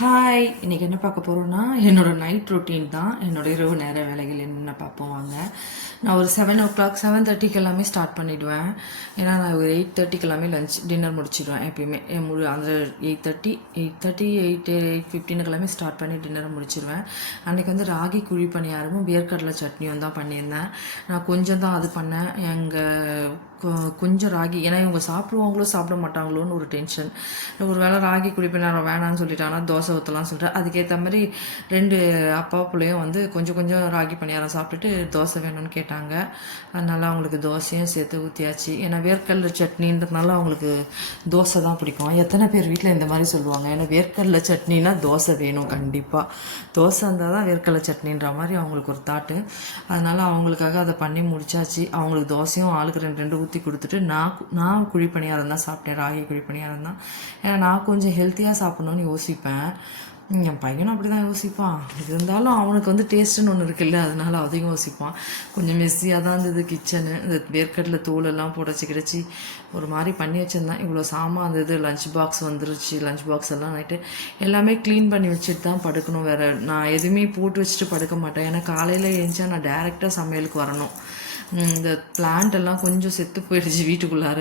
Hi, இன்னைக்கு என்ன பார்க்க போகிறோன்னா என்னோட நைட் ரொட்டீன் தான். என்னோட இரவு நேர வேலைகள் என்னென்ன பார்ப்போம் வாங்க. நான் ஒரு 7 o'clock 7:30 எல்லாமே ஸ்டார்ட் பண்ணிவிடுவேன். ஏன்னா நான் ஒரு 8:30 எல்லாமே டின்னர் முடிச்சிடுவேன். எப்பயுமே அந்த 8:30 8:15 எல்லாமே ஸ்டார்ட் பண்ணி டின்னரை முடிச்சிடுவேன். அன்றைக்கி வந்து ராகி குழி பணியாரமும் வேர்க்கடலை சட்னியும் தான் பண்ணியிருந்தேன். நான் கொஞ்சம் தான் அது பண்ணேன். கொஞ்சம் ராகி, ஏன்னா இவங்க சாப்பிடுவாங்களோ சாப்பிட மாட்டாங்களோன்னு ஒரு டென்ஷன். ஒரு வேளை ராகி குழி பணியாரம் வேணான்னு சொல்லிட்டாங்கன்னா தோசை ஊற்றலாம்னு சொல்லிட்டு அதுக்கேற்ற மாதிரி 2 அப்பா பிள்ளையும் வந்து கொஞ்சம் கொஞ்சம் ராகி பணியாரம் சாப்பிட்டுட்டு தோசை வேணும்னு கேட்டாங்க. அதனால் அவங்களுக்கு தோசையும் சேர்த்து ஊற்றியாச்சு. ஏன்னா வேர்க்கடலை சட்னின்றதுனால அவங்களுக்கு தோசை தான் பிடிக்கும். எத்தனை பேர் வீட்டில் இந்த மாதிரி சொல்லுவாங்க, ஏன்னா வேர்க்கடலை சட்னினா தோசை வேணும், கண்டிப்பாக தோசை இருந்தால் தான் வேர்க்கடலை சட்னின்ற மாதிரி அவங்களுக்கு ஒரு தாட்டு. அதனால் அவங்களுக்காக அதை பண்ணி முடிச்சாச்சு. அவங்களுக்கு தோசையும் ஆளுக்கு 2 ஊற்றி கொடுத்துட்டு நான் குழி பணியாரம் தான் சாப்பிட்டேன். ராகி குழி பணியாரம் தான். ஏன்னா நான் கொஞ்சம் ஹெல்த்தியாக சாப்பிட்ணுன்னு யோசிப்பேன். என் பையனும் அப்படி தான் யோசிப்பான். இருந்தாலும் அவனுக்கு வந்து டேஸ்ட்டுன்னு ஒன்று இருக்குல்ல, அதனால அதையும் யோசிப்பான். கொஞ்சம் மெஸ்ஸியாக தான் இருந்தது கிச்சனு. இந்த வேர்க்கடலை தூளெல்லாம் புடச்சி கிடச்சி ஒரு மாதிரி பண்ணி வச்சுருந்தேன். இவ்வளோ சாமான் இருந்தது. லஞ்ச் பாக்ஸ் வந்துருச்சு. லஞ்ச் பாக்ஸ் எல்லாம் நைட்டு எல்லாமே க்ளீன் பண்ணி வச்சுட்டு தான் படுக்கணும். வேறு நான் எதுவுமே போட்டு வச்சுட்டு படுக்க மாட்டேன். ஏன்னா காலையில் எழுந்தா நான் டேரெக்டாக சமையலுக்கு வரணும். இந்த பிளான்ட் எல்லாம் கொஞ்சம் செத்து போயிடுச்சு வீட்டுக்குள்ளார.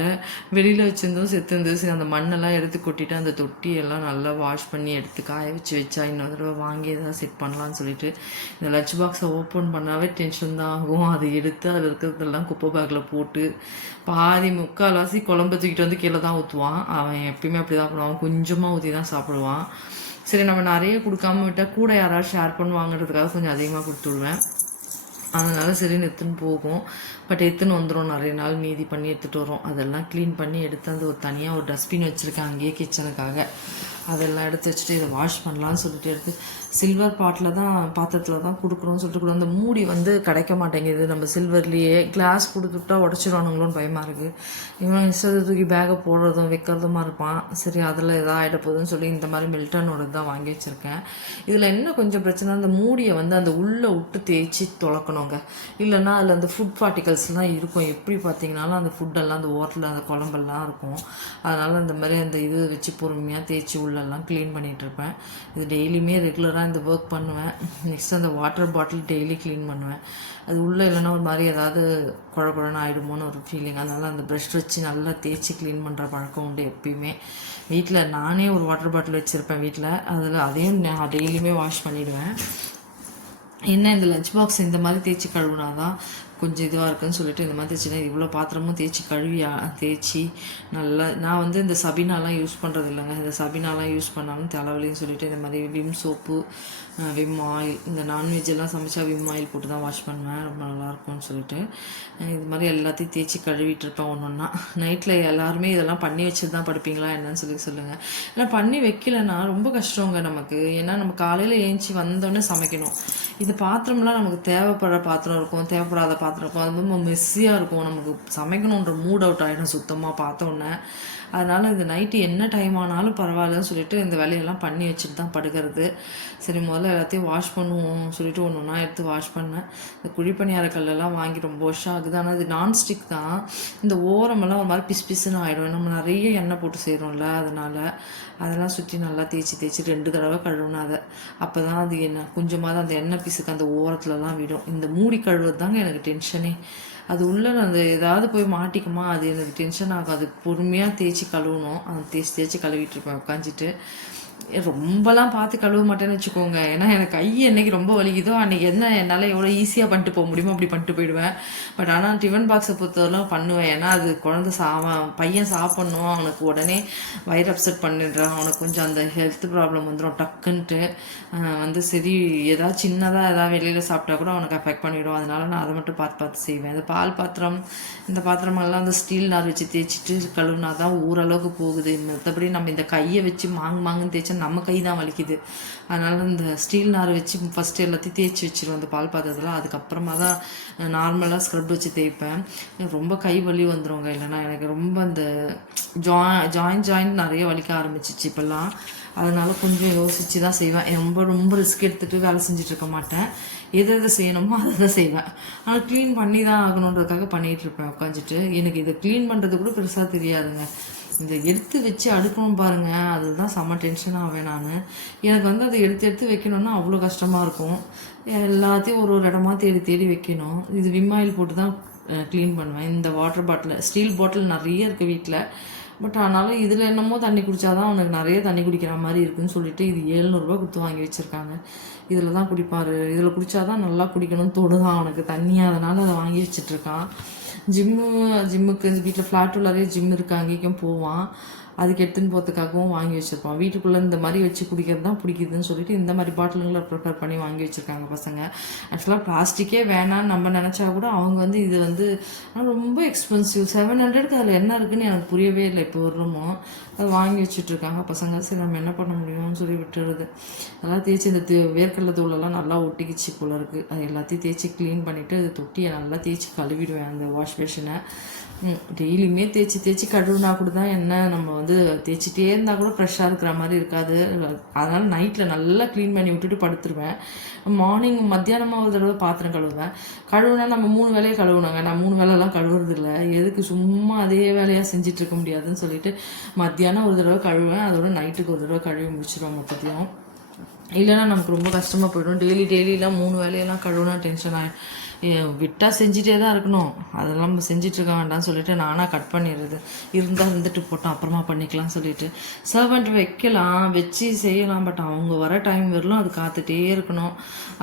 வெளியில் வச்சுருந்தோம் செத்து இருந்தது. சரி, அந்த மண்ணெல்லாம் எடுத்து கொட்டிட்டு அந்த தொட்டியெல்லாம் நல்லா வாஷ் பண்ணி எடுத்து காய வச்சா இன்னொரு தடவை வாங்கி எதாவது செட் பண்ணலான்னு சொல்லிட்டு இந்த லஞ்ச் பாக்ஸை ஓப்பன் பண்ணாவே டென்ஷன் தான் ஆகும். அதை எடுத்து அதில் இருக்கிறதெல்லாம் குப்பை பேக்கில் போட்டு பாதி முக்கால்வாசி குழம்பு தூக்கிட்டு வந்து கீழே தான் ஊற்றுவான். அவன் எப்பயுமே அப்படி தான் பண்ணுவான். கொஞ்சமாக ஊற்றி தான் சாப்பிடுவான். சரி, நம்ம நிறைய கொடுக்காம விட்டால் கூட யாராவது ஷேர் பண்ணுவாங்கிறதுக்காக கொஞ்சம் அதிகமாக கொடுத்து விடுவேன். அதனால் சரின்னு எடுத்துன்னு போகும். பட் எடுத்துன்னு வந்துடும். நிறைய நாள் மீதி பண்ணி எடுத்துகிட்டு வரோம். அதெல்லாம் க்ளீன் பண்ணி எடுத்து அந்த ஒரு தனியாக ஒரு டஸ்ட்பின் வச்சுருக்கேன் அங்கேயே கிச்சனுக்காக. அதெல்லாம் எடுத்து வச்சுட்டு இதை வாஷ் பண்ணலான்னு சொல்லிட்டு எடுத்து சில்வர் பாத்திரத்தில் தான் கொடுக்குறோன்னு சொல்லிட்டு கூட அந்த மூடி வந்து கிடைக்க மாட்டேங்குது. நம்ம சில்வர்லேயே கிளாஸ் கொடுத்துட்டா உடச்சிடுவானுங்களோன்னு பயமாக இருக்குது. இவன் இஷ்டத்தை தூக்கி பேக்கை போடுறதும் வைக்கிறதுமா இருப்பான். சரி, அதில் எதாவது ஆகிட போகுதுன்னு சொல்லி இந்த மாதிரி மில்டனோட தான் வாங்கி வச்சுருக்கேன். இதில் என்ன கொஞ்சம் பிரச்சனை, அந்த மூடியை வந்து அந்த உள்ளே விட்டு தேய்ச்சி துளக்கணுங்க. இல்லைன்னா அதில் அந்த ஃபுட் பார்ட்டிகல்ஸ்லாம் இருக்கும். எப்படி பார்த்தீங்கன்னாலும் அந்த ஃபுட்டெல்லாம் அந்த ஓரத்தில் அந்த குழம்பெல்லாம் இருக்கும். அதனால் இந்த மாதிரி அந்த இது வச்சு பொறுமையாக தேய்ச்சி உள்ளெல்லாம் க்ளீன் பண்ணிகிட்ருப்பேன். இது டெய்லியுமே ரெகுலராக இந்த ஒர்க் பண்ணுவேன். நெக்ஸ்ட் அந்த வாட்டர் பாட்டில் டெய்லி க்ளீன் பண்ணுவேன். அது உள்ளே இல்லைன்னா ஒரு மாதிரி ஏதாவது குழன்னு ஆகிடுமோன்னு ஒரு ஃபீலிங். அதனால் அந்த ப்ரஷ் வச்சு நல்லா தேய்ச்சி க்ளீன் பண்ணுற பழக்கம் உண்டு எப்பயுமே. வீட்டில் நானே ஒரு வாட்டர் பாட்டில் வச்சுருப்பேன் வீட்டில். அதையும் நான் டெய்லியுமே வாஷ் பண்ணிவிடுவேன். என்ன இந்த லஞ்ச் பாக்ஸ் இந்த மாதிரி தேய்ச்சி கழுவுனா தான் கொஞ்சம் இதுவாக இருக்குன்னு சொல்லிட்டு இந்த மாதிரி தேய்ச்சினா இவ்வளோ பாத்திரமும் தேய்ச்சி நல்லா. நான் வந்து இந்த சபினாலாம் யூஸ் பண்ணுறது இல்லைங்க. இந்த சபினாலாம் யூஸ் பண்ணாலும் தலைவலின்னு சொல்லிட்டு இந்த மாதிரி விம் சோப்பு, விம் ஆயில், இந்த நான்வெஜ் எல்லாம் சமைச்சா விம் ஆயில் போட்டு தான் வாஷ் பண்ணுவேன். ரொம்ப நல்லாயிருக்கும்னு சொல்லிட்டு இது மாதிரி எல்லாத்தையும் தேய்ச்சி கழுவிட்டு இருப்பேன் ஒன்று ஒன்றா. நைட்டில் எல்லாருமே இதெல்லாம் பண்ணி வச்சுட்டு தான் படுப்பீங்களா என்னன்னு சொல்லுங்கள். ஏன்னா பண்ணி வைக்கலைன்னா ரொம்ப கஷ்டங்க நமக்கு. ஏன்னா நம்ம காலையில் ஏஞ்சி வந்தோடனே சமைக்கணும். இது பாத்திரம்லாம் நமக்கு தேவைப்படுற பாத்திரம் இருக்கும், தேவைப்படாத பாத்திரம் இருக்கும். அது ரொம்ப மெஸ்ஸியாக இருக்கும். நமக்கு சமைக்கணுன்ற மூட் அவுட் ஆகிடும் சுத்தமாக பார்த்தோன்னே. அதனால் இந்த நைட்டு என்ன டைம் ஆனாலும் பரவாயில்லன்னு சொல்லிட்டு இந்த வேலையெல்லாம் பண்ணி வச்சுட்டு தான் படுக்கிறது. சரி, முதல்ல எல்லாத்தையும் வாஷ் பண்ணுவோம் சொல்லிட்டு ஒன்று ஒன்றா எடுத்து வாஷ் பண்ணேன். இந்த குழிப்பணியார கல்லெல்லாம் வாங்கி ரொம்ப வருஷம் ஆகுது. ஆனால் இது நான்ஸ்டிக் தான். இந்த ஓரமெல்லாம் ஒரு மாதிரி பிசுன்னு ஆகிடும். நம்ம நிறைய எண்ணெய் போட்டு செய்கிறோம்ல, அதெல்லாம் சுற்றி நல்லா தேய்ச்சி 2 தடவை கழுவுனா அதை. அப்போ தான் அது கொஞ்சமாவது அந்த எண்ணெய் பிசுக்கு அந்த ஓரத்துலலாம் விடும். இந்த மூடி கழுவுறது தாங்க எனக்கு டென்ஷனே. அது உள்ளே அந்த ஏதாவது போய் மாட்டிக்குமா, அது எனக்கு டென்ஷன் ஆகும். அது பொறுமையாக தேய்ச்சி கழுவணும். அதை தேய்ச்சி கழுவிட்டு இருப்பேன் உட்காந்துட்டு. ரொம்பலாம் பார்த்து கழுவ மாட்டேன்னு வச்சுக்கோங்க. ஏன்னா எனக்கு கை என்னைக்கு ரொம்ப வலிக்குதோ அன்றைக்கி என்னால் எவ்வளோ ஈஸியாக பண்ணிட்டு போக முடியுமோ அப்படி பண்ணிட்டு போயிடுவேன். பட் ஆனால் டிஃபன் பாக்ஸை பொறுத்தவரைலாம் பண்ணுவேன். ஏன்னா அது பையன் சாப்பிட்ணும். அவனுக்கு உடனே வயிறு அப்செட் பண்ணிடுறான். அவனுக்கு கொஞ்சம் அந்த ஹெல்த் ப்ராப்ளம் வந்துடும் டக்குன்ட்டு. வந்து சரி, ஏதாவது சின்னதாக ஏதாவது வெளியில் சாப்பிட்டா கூட அவனுக்கு அஃபெக்ட் பண்ணிவிடும். அதனால நான் அதை மட்டும் பார்த்து செய்வேன். இந்த பால் பாத்திரம், இந்த பாத்திரமெல்லாம் அந்த ஸ்டீல் நார் வச்சு தேய்ச்சிட்டு கழுவுனா தான் ஓரளவுக்கு போகுது. மற்றபடி நம்ம இந்த கையை வச்சு மாங்குன்னு தேய்ச்சா நம்ம கை தான் வலிக்குது. அதனால் இந்த ஸ்டீல் நாரை வச்சு ஃபஸ்ட்டு எல்லாத்தையும் தேய்ச்சி வச்சிருவோம் அந்த பால் பாத்திரத்தில். அதுக்கப்புறமா தான் நார்மலாக ஸ்க்ரப் வச்சு தேய்ப்பேன். ரொம்ப கை வலி வந்துடுங்க. இல்லைன்னா எனக்கு ரொம்ப அந்த ஜாயிண்ட் நிறைய வலிக்க ஆரம்பிச்சிச்சு இப்போல்லாம். அதனால் கொஞ்சம் யோசித்து தான் செய்வேன். ரொம்ப ரிஸ்க் எடுத்துகிட்டு வேலை செஞ்சுட்டு இருக்க மாட்டேன். எதை செய்யணுமோ அதை செய்வேன். ஆனால் க்ளீன் பண்ணி தான் ஆகணுன்றதுக்காக பண்ணிகிட்ருப்பேன் உட்காந்துட்டு. எனக்கு இதை க்ளீன் பண்ணுறது கூட பெருசாக தெரியாதுங்க. இந்த எடுத்து வச்சு அடுக்கணும் பாருங்க, அதுதான் செம்ம டென்ஷன் ஆவேன் நான். எனக்கு வந்து அதை எடுத்து எடுத்து வைக்கணும்னா அவ்வளோ கஷ்டமாக இருக்கும். எல்லாத்தையும் ஒரு ஒரு இடமா தேடி தேடி வைக்கணும். இது விம் ஆயில் போட்டு தான் க்ளீன் பண்ணுவேன். இந்த வாட்டர் பாட்டில், ஸ்டீல் பாட்டில் நிறைய இருக்குது வீட்டில். பட் ஆனாலும் இதில் என்னமோ தண்ணி குடித்தாதான் அவனுக்கு நிறைய தண்ணி குடிக்கிற மாதிரி இருக்குதுன்னு சொல்லிட்டு இது 700 கொடுத்து வாங்கி வச்சுருக்காங்க. இதில் தான் குடிப்பார், இதில் குடித்தாதான் நல்லா குடிக்கணும்னு தோடுதான் அவனுக்கு தண்ணி, அதனால் அதை வாங்கி வச்சிட்ருக்கான். ஜிம்முக்கு வீட்டில் ஃப்ளாட் உள்ளாரே ஜிம் இருக்குது, அங்கேயும் போவான். அதுக்கு எடுத்துன்னு போகிறதுக்காகவும் வாங்கி வச்சுருப்பான். வீட்டுக்குள்ளே இந்த மாதிரி வச்சு குடிக்கிறது தான் பிடிக்குதுன்னு சொல்லிட்டு இந்த மாதிரி பாட்டிலுங்களை ப்ரிப்பேர் பண்ணி வாங்கி வச்சுருக்காங்க பசங்க. ஆக்சுவலாக பிளாஸ்டிக்கே வேணான்னு நம்ம நினச்சா கூட அவங்க வந்து இது வந்து ரொம்ப எக்ஸ்பென்சிவ், 700க்கு அதில் என்ன இருக்குதுன்னு எனக்கு புரியவே இல்லை. இப்போ வரணுமோ அதை வாங்கி வச்சுட்ருக்காங்க பசங்க. சரி நம்ம என்ன பண்ண முடியும்னு சொல்லி விட்டுறது. அதெல்லாம் தேய்ச்சி இந்த வேர்க்கடலை தூளெல்லாம் நல்லா ஒட்டிக்கிச்சு போல இருக்குது. அது எல்லாத்தையும் தேய்ச்சி க்ளீன் பண்ணிவிட்டு அது தொட்டியை நல்லா தேய்ச்சி கழுவிடுவேன். அந்த வாஷ் பேஷனை டெய்லியுமே தேய்ச்சி கழுவுனா கூட தான் என்ன, நம்ம வந்து தேய்ச்சிட்டே இருந்தால் கூட ஃப்ரெஷ்ஷாக இருக்கிற மாதிரி இருக்காது. அதனால் நைட்டில் நல்லா க்ளீன் பண்ணி விட்டுட்டு படுத்துருவேன். மார்னிங் மத்தியானமாக ஒரு தடவை பாத்திரம் கழுவுவேன். கழுவுனா நம்ம 3 வேலையை கழுவுனாங்க, நான் 3 வேலைலாம் கழுவுறது இல்லை. எதுக்கு சும்மா அதே வேலையாக செஞ்சுட்டு இருக்க முடியாதுன்னு சொல்லிட்டு மத்தியானம் ஒரு தடவை கழுவேன். அதோட நைட்டுக்கு ஒரு தடவை கழுவி முடிச்சிடுவோம் மொத்தத்தையும். இல்லைன்னா நமக்கு ரொம்ப கஷ்டமாக போய்டும். டெய்லிலாம் 3 வேலையெல்லாம் கழுவுனா டென்ஷன் ஆகிடும். விட்டால் செஞ்சிட்டே தான் இருக்கணும், அதெல்லாம் நம்ம செஞ்சிட்ருக்க வேண்டாம்னு சொல்லிட்டு நானாக கட் பண்ணிடுறது. இருந்தால் இருந்துட்டு போட்டோம், அப்புறமா பண்ணிக்கலாம்னு சொல்லிட்டு. சர்வெண்ட் வைக்கலாம், வச்சு செய்யலாம். பட் அவங்க வர டைம் வரலாம் அது காத்துட்டே இருக்கணும்.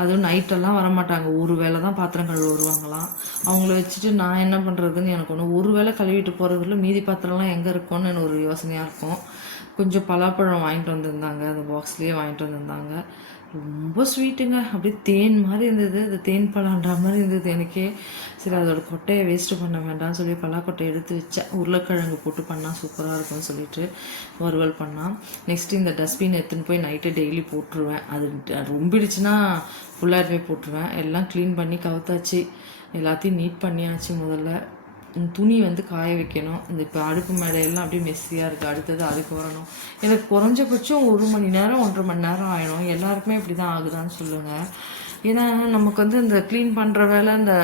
அதுவும் நைட்டெல்லாம் வரமாட்டாங்க, ஒரு வேளை தான் பாத்திரம் கழுவ வருவாங்களாம். அவங்கள வச்சுட்டு நான் என்ன பண்ணுறதுன்னு எனக்கு ஒன்று. ஒரு வேளை கழுவிட்டு போகிறதுல மீதி பாத்திரம்லாம் எங்கே இருக்கும்னு எனக்கு ஒரு யோசனையாக இருக்கும். கொஞ்சம் பலாப்பழம் வாங்கிட்டு வந்திருந்தாங்க, அந்த பாக்ஸ்லேயே வாங்கிட்டு வந்திருந்தாங்க. ரொம்ப ஸ்வீட்டுங்க, அப்படியே தேன் மாதிரி இருந்தது. அது தேன் பழம்ன்ற மாதிரி இருந்தது எனக்கே. சரி அதோட கொட்டையை வேஸ்ட்டு பண்ண வேண்டாம்னு சொல்லி பலாக்கொட்டையை எடுத்து வச்சேன். உருளைக்கிழங்கு போட்டு பண்ணால் சூப்பராக இருக்கும்னு சொல்லிட்டு வறுவல் பண்ணால். நெக்ஸ்ட்டு இந்த டஸ்ட்பின் எடுத்துன்னு போய் நைட்டு டெய்லி போட்டுருவேன். அது ரொம்பிடுச்சுன்னா ஃபுல்லாக போட்டுருவேன். எல்லாம் க்ளீன் பண்ணி கவுத்தாச்சு, எல்லாத்தையும் நீட் பண்ணியாச்சு. முதல்ல துணி வந்து காய வைக்கணும். இந்த இப்போ அடுப்பு மேடையெல்லாம் அப்படியே மெஸ்ஸியாக இருக்குது. அடுத்தது அதுக்கு வரணும். எனக்கு குறைஞ்சபட்சம் 1 மணி நேரம் 1.5 மணி நேரம் ஆகிடும். எல்லாருக்குமே இப்படி தான் ஆகுதான்னு சொல்லுங்கள். ஏன்னா நமக்கு வந்து இந்த க்ளீன் பண்ணுற வேலை, இந்த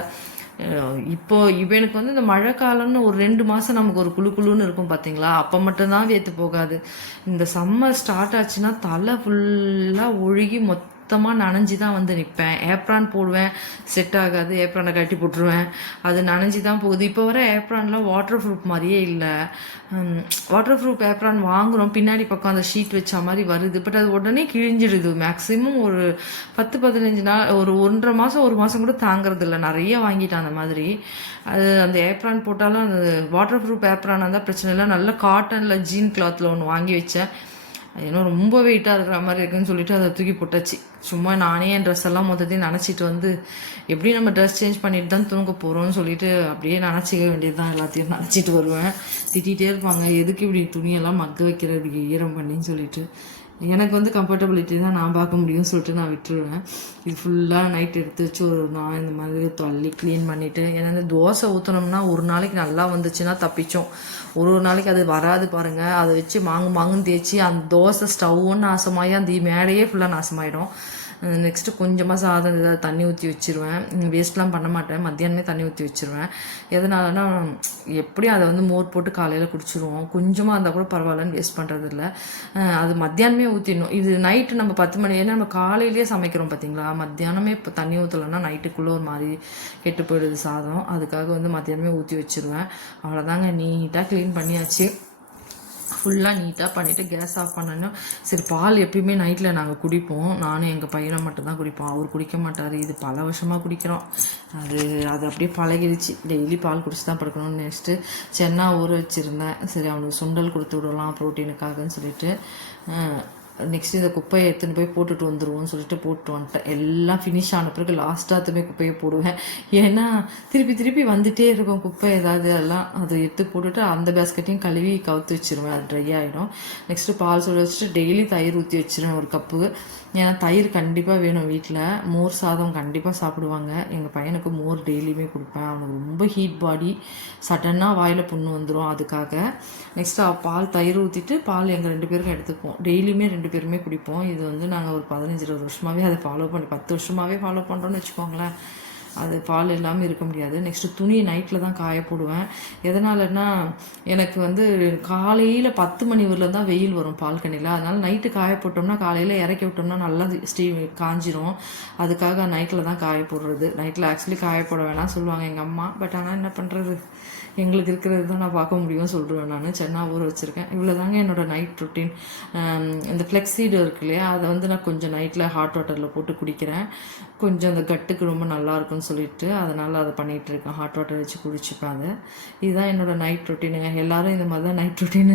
இவனுக்கு வந்து இந்த மழை காலம்னு ஒரு 2 மாதம் நமக்கு ஒரு குழுன்னு இருக்கும் பார்த்தீங்களா, அப்போ மட்டும்தான் வேத்து போகாது. இந்த சம்மர் ஸ்டார்ட் ஆச்சுன்னா தலை ஃபுல்லாக ஒழுகி மொத்தமாக நனைஞ்சி தான் வந்து நிற்பேன். ஏப்ரான் போடுவேன், செட் ஆகாது, ஏப்ரானை கட்டி போட்டுருவேன், அது நனைஞ்சி தான் போகுது. இப்போ வர ஏப்ரான்லாம் வாட்டர் ப்ரூஃப் மாதிரியே இல்லை. வாட்டர் ப்ரூஃப் ஏப்ரான் வாங்குகிறோம், பின்னாடி பக்கம் அந்த ஷீட் வச்ச மாதிரி வருது. பட் அது உடனே கிழிஞ்சிடுது. மேக்ஸிமம் ஒரு 10-15 நாள், ஒரு 1.5 மாதம் 1 மாதம் கூட தாங்கிறது இல்லை. நிறைய வாங்கிட்டேன் அந்த மாதிரி. அது அந்த ஏப்ரான் போட்டாலும் அந்த வாட்டர் ப்ரூஃப் ஏப்ரானாக இருந்தால் பிரச்சனை இல்லை. நல்ல காட்டனில் ஜீன் கிளாத்தில் ஒன்று வாங்கி வச்சேன். ஏன்னா ரொம்ப வெயிட்டாக இருக்கிற மாதிரி இருக்குன்னு சொல்லிட்டு அதை தூக்கி போட்டாச்சு. சும்மா நானே என் ட்ரெஸ் எல்லாம் மொத்தத்தையும் நினச்சிட்டு வந்து எப்படி நம்ம ட்ரெஸ் சேஞ்ச் பண்ணிட்டு தான் தூங்க போகிறோம்னு சொல்லிட்டு அப்படியே நினச்சிக்க வேண்டியது தான். எல்லாத்தையும் நினச்சிட்டு வருவேன். திட்டிகிட்டே இருப்பாங்க, எதுக்கு இப்படி துணியெல்லாம் மக்க வைக்கிற, இப்படி ஈரம் பண்ணின்னு சொல்லிட்டு. எனக்கு வந்து கம்ஃபர்டபிலிட்டி தான் நான் பார்க்க முடியும்னு சொல்லிட்டு நான் விட்டுருவேன். இது ஃபுல்லாக நைட் எடுத்து வச்சு ஒரு நான் இந்த மாதிரி தள்ளி க்ளீன் பண்ணிவிட்டு. ஏன்னா இந்த தோசை ஊற்றினோம்னா ஒரு நாளைக்கு நல்லா வந்துச்சுன்னா தப்பிச்சோம், ஒரு நாளைக்கு அது வராது பாருங்கள். அதை வச்சு மாங்குன்னு தேய்ச்சி அந்த தோசை ஸ்டவ்வும் நாசமாகி அந்த மேடையே ஃபுல்லாக நாசமாயிடும். நெக்ஸ்ட்டு கொஞ்சமாக சாதம் ஏதாவது தண்ணி ஊற்றி வச்சுருவேன். வேஸ்ட்லாம் பண்ண மாட்டேன், மத்தியானமே தண்ணி ஊற்றி வச்சுருவேன். எதனாலனா எப்படியும் அதை வந்து மோர் போட்டு காலையில் குடிச்சிருவோம். கொஞ்சமாக இருந்தால் கூட பரவாயில்லன்னு வேஸ்ட் பண்ணுறதில்ல. அது மத்தியானமே ஊற்றிடணும். இது நைட்டு நம்ம 10 மணி, ஏன்னா நம்ம காலையிலேயே சமைக்கிறோம் பார்த்தீங்களா, மத்தியானமே இப்போ தண்ணி ஊற்றலைன்னா நைட்டுக்குள்ளே ஒரு மாதிரி கெட்டு போயிடுது சாதம். அதுக்காக வந்து மத்தியானமே ஊற்றி வச்சுருவேன். அவ்வளோதாங்க, நீட்டாக க்ளீன் பண்ணியாச்சு. ஃபுல்லாக நீட்டாக பண்ணிவிட்டு கேஸ் ஆஃப் பண்ணணும். சரி பால் எப்பயுமே நைட்டில் நாங்கள் குடிப்போம், நானும் எங்கள் பையனை மட்டும்தான் குடிப்போம், அவர் குடிக்க மாட்டார். இது பல வருஷமாக குடிக்கிறோம். அது அப்படியே பழகிடுச்சு. டெய்லி பால் குடிச்சு தான் படுக்கணும்னு நினச்சிட்டு சென்னா ஊற வச்சுருந்தேன். சரி அவனுக்கு சுண்டல் கொடுத்து விடலாம் ப்ரோட்டீனுக்காகன்னு சொல்லிட்டு. நெக்ஸ்ட் இந்த குப்பையை எடுத்துன்னு போய் போட்டுட்டு வந்துடுவோம்னு சொல்லிட்டு போட்டு வந்துட்டேன். எல்லாம் ஃபினிஷ் ஆன பிறகு லாஸ்ட்டாகத்துமே குப்பையை போடுவேன். ஏன்னா திருப்பி வந்துகிட்டே இருக்கும் குப்பை ஏதாவது, எல்லாம் அதை எடுத்து போட்டுட்டு அந்த பேஸ்கெட்டையும் கழுவி கவுத்து வச்சுருவேன், அது ட்ரை ஆகிடும். நெக்ஸ்ட்டு பால் சுட வச்சுட்டு டெய்லி தயிர் ஊற்றி வச்சுருவேன் 1 கப்பு. ஏன்னா தயிர் கண்டிப்பாக வேணும் வீட்டில். மோர் சாதம் கண்டிப்பாக சாப்பிடுவாங்க. எங்கள் பையனுக்கு மோர் டெய்லியுமே கொடுப்பேன். அவனுக்கு ரொம்ப ஹீட் பாடி, சடனாக வாயில் புண்ணு வந்துடும், அதுக்காக. நெக்ஸ்ட்டு பால் தயிர் ஊற்றிட்டு பால் எங்கள் 2 பேருக்கும் எடுத்துப்போம். டெய்லியுமே 2 பேருமே குடிப்போம். இது வந்து நாங்கள் ஒரு 15-20 வருஷமாகவே அதை ஃபாலோ பண்ணி 10 வருஷமாகவே ஃபாலோ பண்ணுறோன்னு வச்சுக்கோங்களேன். அது பால் இல்லாமல் இருக்க முடியாது. நெக்ஸ்ட்டு துணி நைட்டில் தான் காய போடுவேன். எதனாலன்னா எனக்கு வந்து காலையில் 10 மணி ஊரில் தான் வெயில் வரும் பால்கனியில். அதனால் நைட்டு காய போட்டோம்னா காலையில் இறக்கி விட்டோம்னா நல்லா காஞ்சிரும். அதுக்காக நைட்டில் தான் காய போடுறது. நைட்டில் ஆக்சுவலி காய போட வேணாம் சொல்லுவாங்க எங்கள் அம்மா. பட் ஆனால் என்ன பண்ணுறது, எங்களுக்கு இருக்கிறது தான் நான் பார்க்க முடியும் சொல்லிடுவேன் நான். சென்னா ஊற வச்சுருக்கேன். இவ்வளோ தாங்க என்னோடய நைட் ரொட்டீன். இந்த ஃப்ளெக்ஸீடு இருக்கு இல்லையா, அதை வந்து நான் கொஞ்சம் நைட்டில் ஹாட் வாட்டரில் போட்டு குடிக்கிறேன். கொஞ்சம் அந்த கட்டுக்கு ரொம்ப நல்லாயிருக்குன்னு சொல்லிட்டு அதனால் அதை பண்ணிகிட்ருக்கேன். ஹாட் வாட்டர் வச்சு குடிச்சுப்பேன் அதை. இதுதான் என்னோடய நைட் ரொட்டீனுங்க. எல்லோரும் இந்த மாதிரி தான் நைட் ரொட்டீன்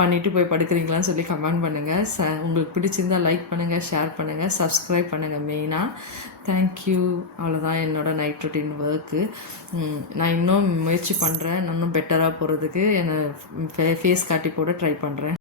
பண்ணிவிட்டு போய் படுக்கிறீங்களான்னு சொல்லி கமெண்ட் பண்ணுங்கள். உங்களுக்கு பிடிச்சிருந்தால் லைக் பண்ணுங்கள், ஷேர் பண்ணுங்கள், சப்ஸ்கிரைப் பண்ணுங்கள் மெயினாக. தேங்க்யூ. அவ்வளோதான் என்னோடய நைட் ரொட்டீன் ஒர்க்கு. நான் இன்னும் முயற்சி பண்ணுறேன், இன்னும் பெட்டராக போகிறதுக்கு. என்னை ஃபேஸ் காட்டி போட ட்ரை பண்ணுறேன்.